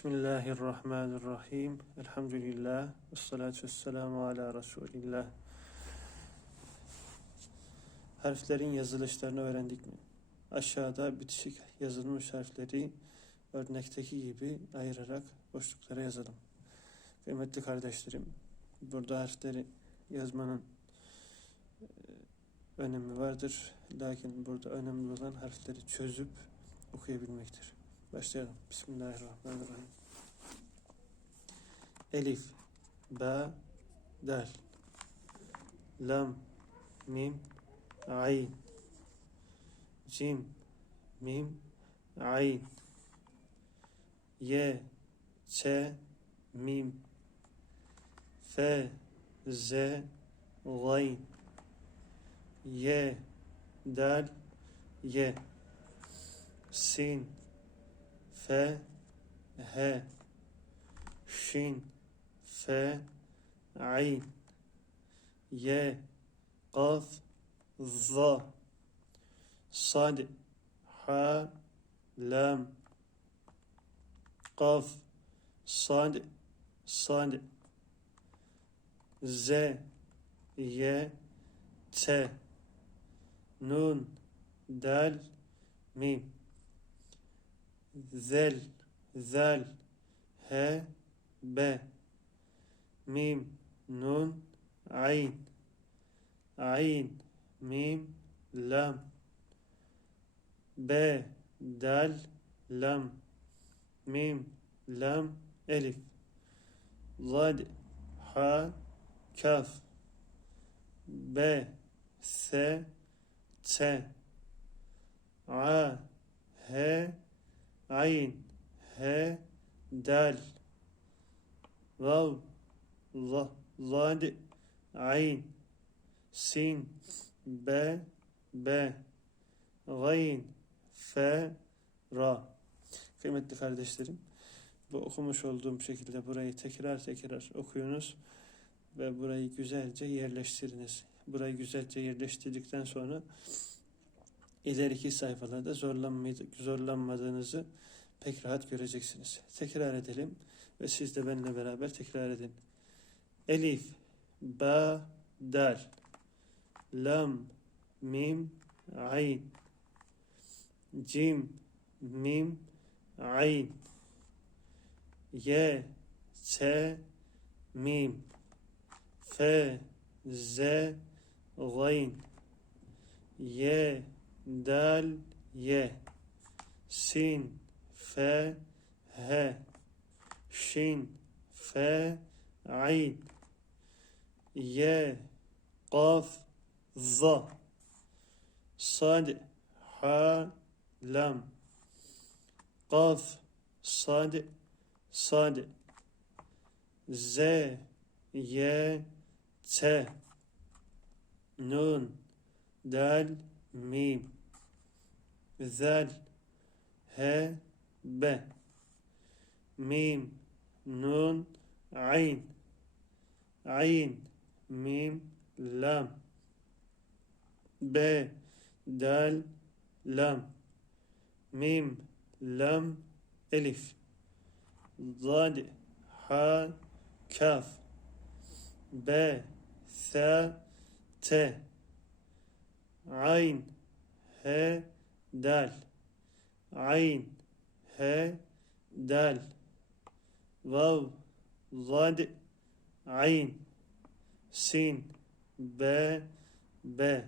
Bismillahirrahmanirrahim. Elhamdülillah. Ve salatu vesselamu ala Resulillah. Harflerin yazılışlarını öğrendik mi? Aşağıda bitişik yazılmış harfleri örnekteki gibi ayırarak boşluklara yazalım. Kıymetli kardeşlerim, burada harfleri yazmanın e, önemi vardır. Lakin burada önemli olan harfleri çözüp okuyabilmektir. Başlayalım. Bismillahirrahmanirrahim. Elif, ba, dal, lam, mim, ayn, cim, mim, ayn, ye, ç, mim, fe, z, gayn, ye, dal, ye, sin, fe, he, şin, fe, ayn, ye, kaf, za, sad, ha, lam, kaf, sad, sad, z, ye, te, nun, dal, mim zel, zal, he, be, mim, nun, ayn, ayn, mim, lam, be, dal, lam, mim, lam, elif, zad, ha, kaf, be, se, te, a, he, ayn, he, dal, vav, za, zad, ayn, sin, be, be, gayn, fe, ra. Kıymetli kardeşlerim, bu okumuş olduğum şekilde burayı tekrar tekrar okuyunuz ve burayı güzelce yerleştiriniz. Burayı güzelce yerleştirdikten sonra ileriki sayfalarda zorlanmadığınızı pek rahat göreceksiniz. Tekrar edelim ve siz de benimle beraber tekrar edin. Elif, ba, dal, lam, mim, ayn, cim, mim, ayn, ye, se, mim, fe, z, gayn, ye, dal, ye, sin, fe, he, şin, fe, ayn, ye, kaf, za, sad, ha, lam, kaf, sad, sad, z, ye, te, nun, dal, mim, zal, he, be, mim, nun, ayn, ayn, mim, lam, be, dal, lam, mim, lam, elif, zad, ha, kaf, be, sa, te, ayn, he, dal, ayn, he, dal, vav, zad, ayn, sin, be, be,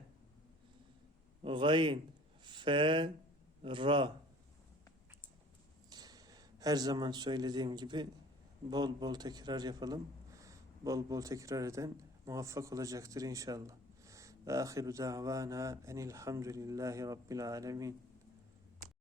gayn, fe, ra. Her zaman söylediğim gibi bol bol tekrar yapalım. Bol bol tekrar eden muvaffak olacaktır inşallah. Ve ahiru davana enilhamdülillahi rabbil alemin.